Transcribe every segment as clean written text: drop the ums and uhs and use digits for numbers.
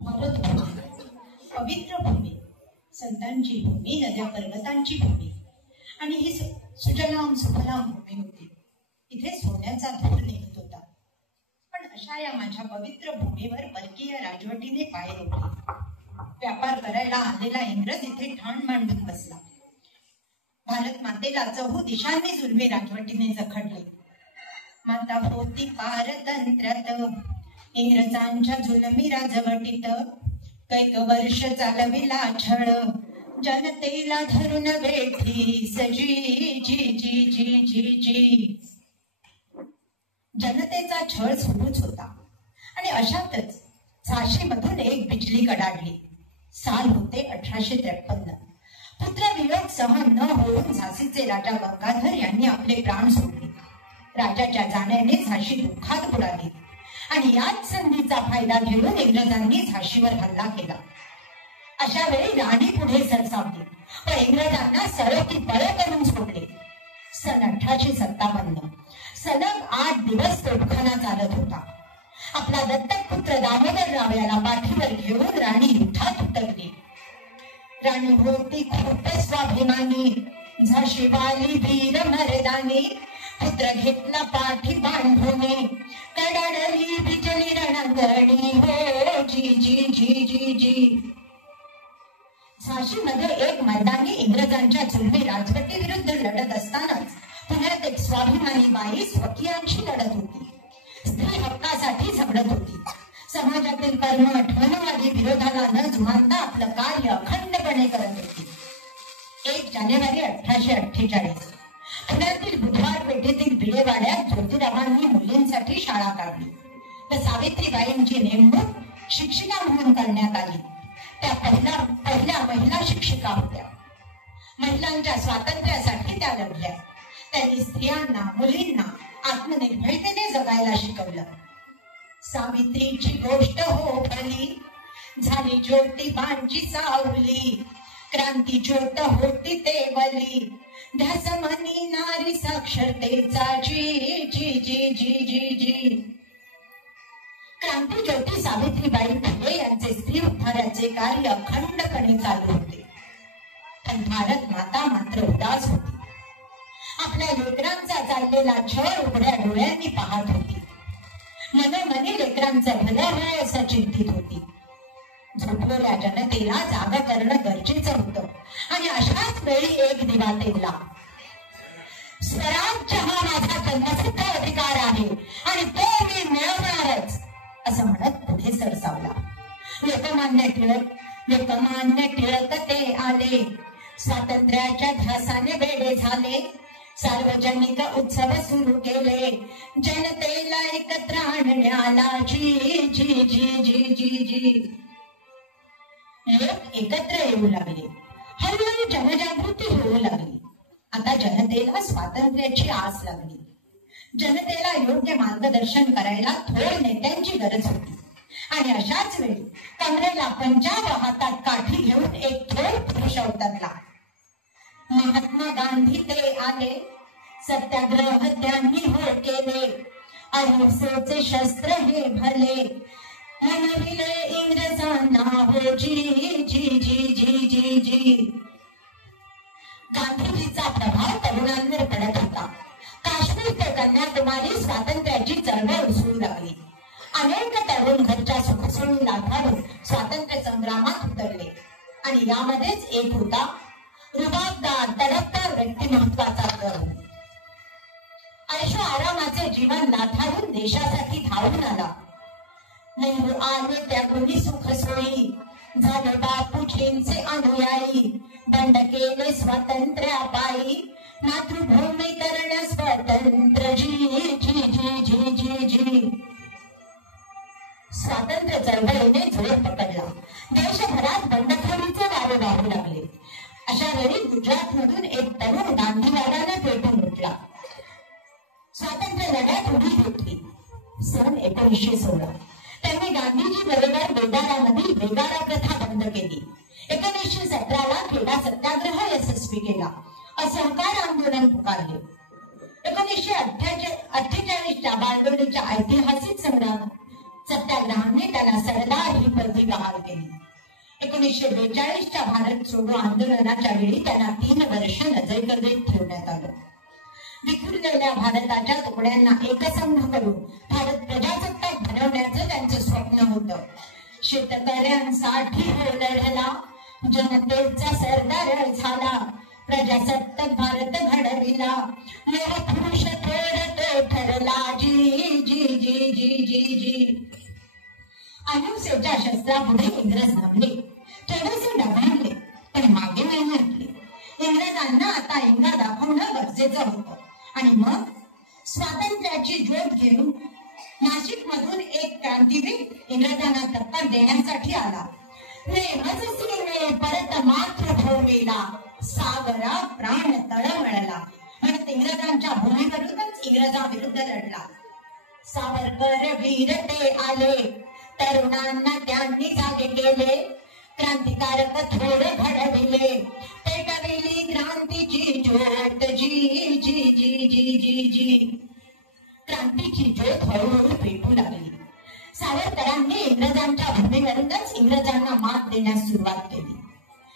मरुभूमी, पवित्र भूमी, संतांची भूमी, नद्या पर्वतांची भूमी आणि ही सुजलाम सुफलाम भूमी होती. इथे सोन्याचा धूर निघत होता. पण अशा या माझ्या पवित्र भूमीवर परकीय राजवटीने पाय रोवले. व्यापार करायला आलेला इंग्रज इथे ठाण मांडून बसला. भारत मातेला चहू दिशांनी जुलमी राजवटीने जखडले. माता होती पारतंत्र्यात, इंग्रजांच्या जुलमी राजवटीत. कैक वर्ष चालविला छळ, जनतेला धरून वेठी सजी जी जी जी जी जी. जनतेचा छळ सुरूच होता आणि अशातच झाशी मधून एक बिजली कडाडली. साल होते 1853. पुत्रवियोग सहन न होऊन झाशीचे राजा गंगाधर यांनी आपले प्राण सोडले. राजाच्या जाण्याने झाशी दुःखात बुडाली आणि याच संधीचा फायदा घेऊन इंग्रजांनी झाशीवर हल्ला केला. अशा वेळी राणी पुढे सरसावली व इंग्रजांना सरकी पळ करून सोडले. सन 1857 सलग 8 दिवस तोफखाना चालत होता. आपला दत्तक पुत्र दामोदरराव याला पाठीवर घेऊन राणी युद्धात उतरली. राणी होती खूप स्वाभिमानी, झाशीवाली वीर मर्दानी. पुत्र घेतला पाठी बांधून, कडाडली बिजली रणंगणी हो जी जी जी जी जी. झाशीमध्ये एक मर्दानी इंग्रजांच्या जुलमी राजवटी विरुद्ध लढत असतानाच पुण्यात एक स्वाभिमानी बाई स्वकीयांशी लढत होती. स्त्री हक्कासाठी झगडत होती. समाजातील कर्मठ मनवादी विरोधाला न जुमानता आपलं कार्य अखंडपणे करत होती. 1 जानेवारी 1848 पुण्यातील बुधवार पेठेतील बिडेवाड्यात ज्योतिरावांनी मुलींसाठी शाळा काढली व सावित्रीबाईंची नेमणूक शिक्षिका म्हणून करण्यात आली. त्या पहिल्या महिला शिक्षिका होत्या. महिलांच्या स्वातंत्र्यासाठी त्या लढल्या. त्यांनी स्त्रियांना मुलींना आत्मनिर्भरतेने जगायला शिकवलं. सावित्रीची गोष्ट हो भली, झाली ज्योतिबांची सावली. क्रांती ज्योत होती ते वली, ध्यास मनी नारी साक्षरतेचा जी जी जी जी जी जी. क्रांती ज्योती सावित्रीबाई फुले यांचे स्त्री उद्धाराचे कार्य अखंडपणे चालू होते. पण भारत माता मात्र उदास होती. आपल्या लेकरांचा चाललेला छळ उघड्या डोळ्यांनी पाहत होती. मनोमनी लेकरांचं भलं होय असं चिंतित होती. झोपलेल्या जनतेला जागा करणं गरजेचं होतं आणि अशाच वेळी एक दिवा तेवला. स्वराज्य हा माझा जन्मसिद्ध अधिकार आहे आणि तो मी मिळवणारच असं म्हणत पुढे सरसावला. लोकमान्य टिळक ते आले, स्वातंत्र्याच्या ध्यासाने वेडे झाले. सार्वजनिक उत्सव सुरू केले, जनतेला एकत्र आणण्याला जी जी जी जी जी जी. लोक एकत्र येऊ लागले. हळूहळू जनजागृती होऊ लागली. आता जनतेला स्वातंत्र्याची आस लागली. जनतेला योग्य मार्गदर्शन करायला थोर नेत्यांची गरज होती. आणि अशाच वेळी कमरेला पंजाब हातात काठी घेऊन एक थोर पुरुष अवतरला. महात्मा गांधी ते आले, सत्याग्रह त्यांनी हो केले. अहिंसेचे शस्त्र हे भले, म्हणविले इंग्रजांना हो जी जी जी जी जी जी. गांधीजीचा प्रभाव तरुणांवर पडत होता. काश्मीर ते कन्याकुमारी स्वातंत्र्याची चळवळ उसळू लागली. अनेक तरुण घरच्या सुखसोयी लाभारून स्वातंत्र्य संग्रामात उतरले आणि यामध्येच एक होता रुबाबदार तडफदार व्यक्तिमत्वाचा तरुण. ऐशो आरामाचे जीवन लाथारून देशासाठी धावून आला. नेहरू आले त्या कोणी सुखसोयी, झाले बापूजींचे अनुयायी. बंड केले स्वातंत्र्यापायी, मातृभूमी करण स्वतंत्र जी जी जी जी जी जी. स्वातंत्र्य चळवळीने जोर पकडला. देशभरात बंडखोरीचे वारे वाहू लागले. अशा वेळी गुजरात मधून एक तरुण गांधीवादाने पेटून उठला. स्वातंत्र्य लढ्यात उडी घेतली. सन 1916 त्यांनी गांधीजी बरोबर बेदारामधील बेगारा प्रथा बंद केली. 1917 खेडा सत्याग्रह यशस्वी केला. असहकार आंदोलन पुकारले. 1948च्या बारडोलीच्या ऐतिहासिक सत्याग्रहाने त्याला सरदार ही पदवी बहाल केली. 1942च्या भारत सोडो आंदोलनाच्या वेळी त्यांना 3 वर्ष नजरकैदेत ठेवण्यात आलं. विखुरलेल्या भारताच्या तुकड्यांना एकसंध करून भारत प्रजासत्ताक बनवण्याचं त्यांचं स्वप्न होतं. शेतकऱ्यांसाठी हो लढला, जनतेचा सरदार झाला, प्रजासत्ताक भारत घडविला, लोह पुरुष थोर तो ठरला, जी जी जी जी जी जी. अहिंसेच्या शस्त्रापुढे इंग्रज नमले, थोडेसे डबाडले, पण मागे नाही हटले. इंग्रजांना आता इंगा दाखवणं गरजेचं होतं. आणि मग स्वातंत्र्याची ज्योत घेऊन नाशिक मधून एक क्रांतीवीर इंग्रजांना टक्कर देण्यासाठी आला. नेमच सीमे परत मातृभूमीला, सागरा प्राण तळमळला. म्हणत इंग्रजांच्या भूमीवरूनच इंग्रजांविरुद्ध लढला. सावरकर वीर ते आले, तरुणांना त्यांनी जागे केले, क्रांतिकारक थोर घडविले, पेटविली क्रांतीची ज्योत, जी जी जी जी जी जी. क्रांतीची ज्योत हळूहळू पेटू लागली. सावरकरांनी इंग्रजांच्या भूमीवरूनच इंग्रजांना मात देण्यास सुरुवात केली.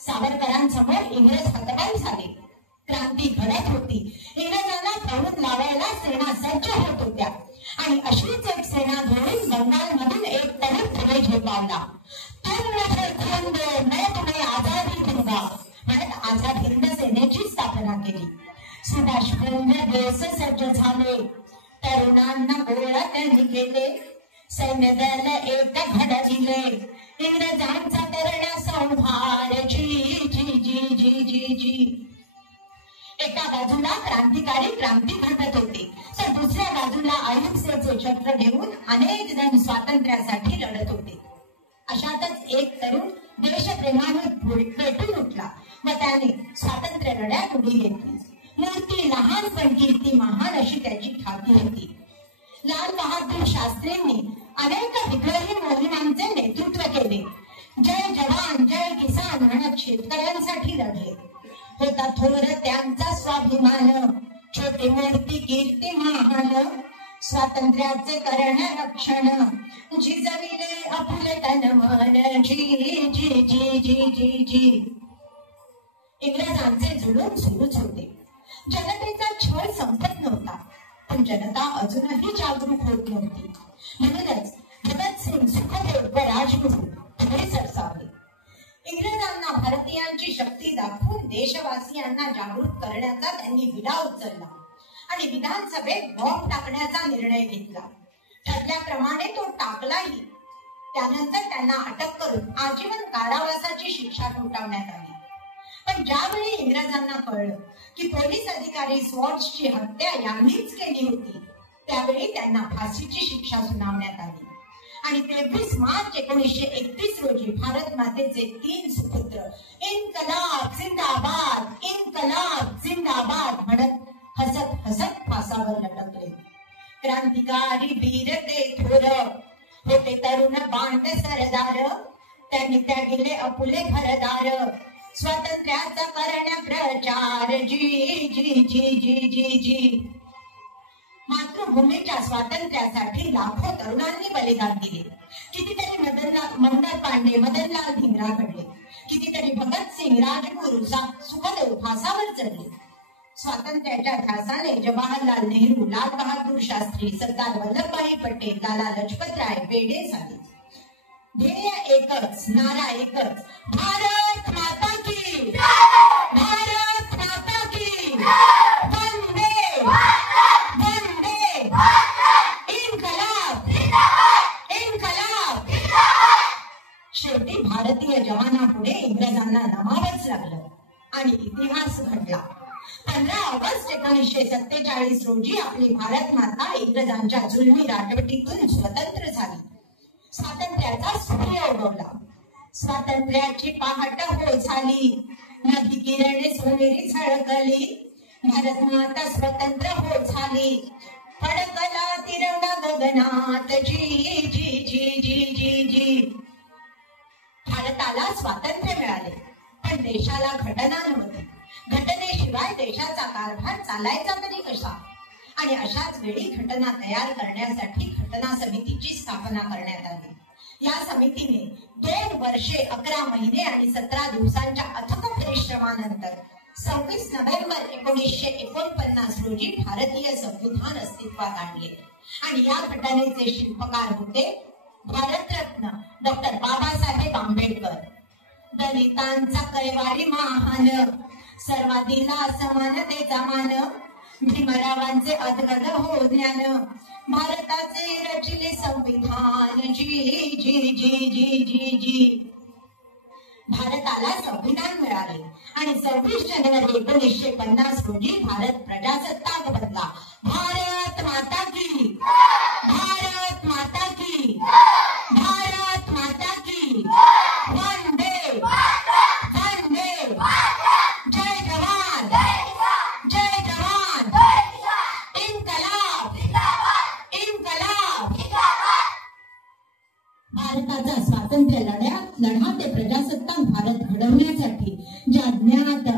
सावरकरांसमोर इंग्रज हतबल झाले. क्रांती घडत होती. इंग्रजांना पळून लावायला सेना सज्ज होत होत्या. आणि अशीच एक सेना घेऊन बंगालमधून एक तरुण पुढे झेपावला. मैं तुम्हें आजादी दूंगा म्हणत आझाद हिंद सेनेची स्थापना केली. सुभाषचंद्र बोस सज्ज झाले. तरुणांना गोळा त्यांनी केले. सैन्य दल एक घडविले. इंग्रजांचा करण्या संहार, जी जी जी जी जी जी. एका बाजूला क्रांतिकारी क्रांती घडत होते, तर दुसऱ्या बाजूला अहिंसेचे चक्र घेऊन अनेक जण स्वातंत्र्यासाठी लढत होते. अशातच एक तरुण देशप्रेमाने पेटून उठला व त्याने स्वातंत्र्य लढ्यात उडी घेतली. मूर्ती लहान पण कीर्ती महान अशी त्याची ठाती होती. लाल बहादूर शास्त्रींनी अनेक विद्रोही मोहिमांचे नेतृत्व केले. जय जवान जय किसान म्हणत शेतकऱ्यांसाठी लढले. होता थोर त्यांचा स्वाभिमान, छोटी मूर्ती कीर्ती महान, स्वातंत्र्याचे करण रक्षण, झिजविले आपुले तन मन, जी जी जी जी जी जी. इंग्रजांचे जुलूम सुरूच होते. जनतेचा छळ संपत नव्हता, पण जनता अजूनही जागरूक होत नव्हती. म्हणूनच भगतसिंग, सुखदेव व राजगुरू पुढे सरसावले. इंग्रजांना भारतीयांची शक्ती दाखवून देशवासियांना जागृत करण्याचा त्यांनी विडा उचलला आणि विधानसभेत बॉम्ब टाकण्याचा निर्णय घेतला. ठरल्याप्रमाणे तो टाकलाही. त्यानंतर त्यांना अटक करून आजीवन कारावासाची शिक्षा ठोठावण्यात आली. पण ज्यावेळी इंग्रजांना कळलं की पोलीस अधिकारी स्वॉर्ड्सची हत्या यांनीच केली होती, त्यावेळी त्यांना फाशीची शिक्षा सुनावण्यात आली. आणि 23 मार्च 1931 रोजी भारत मातेचे 3 सुपुत्र इन्कलाब जिंदाबाद, इन्कलाब जिंदाबाद म्हणत हसत हसत फासावर लटकले. क्रांतिकारी वीर ते थोर, होते तरुण बांड सरदार, त्यांनी त्यागिले अपुले घरदार, स्वातंत्र्याचा करण्या प्रचार, जी जी जी जी जी जी. मातृभूमीच्या स्वातंत्र्यासाठी लाखो तरुणांनी बलिदान दिले. कितीतरी मंगल पांडे, मदनलाल धिंगरा घडले. कितीतरी भगतसिंग, राजगुरू, सुखदेव फासावर चढले. स्वातंत्र्याच्या ध्यासाने जवाहरलाल नेहरू, लाल बहादूर शास्त्री, सरदार वल्लभभाई पटेल, लाला लजपतराय वेडे झाले. ध्येय एकच, नारा एकच, भारत माता की, भारत माता की, वंदे वंदे, इन्कलाब इन्कलाब. शेवटी भारतीय जवानापुढे इंग्रजांना नमावंच लागलं आणि इतिहास घडला. 15 ऑगस्ट 1947 रोजी आपली भारत माता इंग्रजांच्या जुलमी राजवटीतून स्वतंत्र झाली. स्वातंत्र्याचा सूर्य उगवला. स्वातंत्र्याची पहाट हो झाली. नदी किरणे सोनेरी झळकली. भारत माता स्वतंत्र हो झाली. फडकला तिरंगा गगनात, जी जी जी जी जी जी. भारताला स्वातंत्र्य मिळाले, पण देशाला घटना नव्हती. घटनेशिवाय देशाचा कारभार चालायचा तरी कसा? आणि अशाच वेळी घटना तयार करण्यासाठी घटना समितीची स्थापना करण्यात आली. या समितीने 2 वर्षे 11 महिने आणि 17 दिवसांच्या अथक परिश्रमानंतर 26 नोव्हेंबर 1949 रोजी भारतीय संविधान अस्तित्वात आणले. आणि या घटनेचे शिल्पकार होते भारतरत्न डॉक्टर बाबासाहेब आंबेडकर. दलितांचा कैवारी महान, सर्वांना समानतेचा मान, भीमरावांचे अद्गद हो ज्ञान, भारताचे रचिले संविधान जी जी जी जी जी जी. भारताला संविधान मिळाले आणि 26 जानेवारी 1950 रोजी भारत प्रजासत्ताक बनला. भारत माता की, भारत माता की, भारत माता की. वंदे वंदे, जय जवान, जय जवान, इन्कलाब इन्कलाब. भारताचा स्वातंत्र्य लढा ते प्रजासत्ताक भारत घडवण्यासाठी ज्या ज्ञात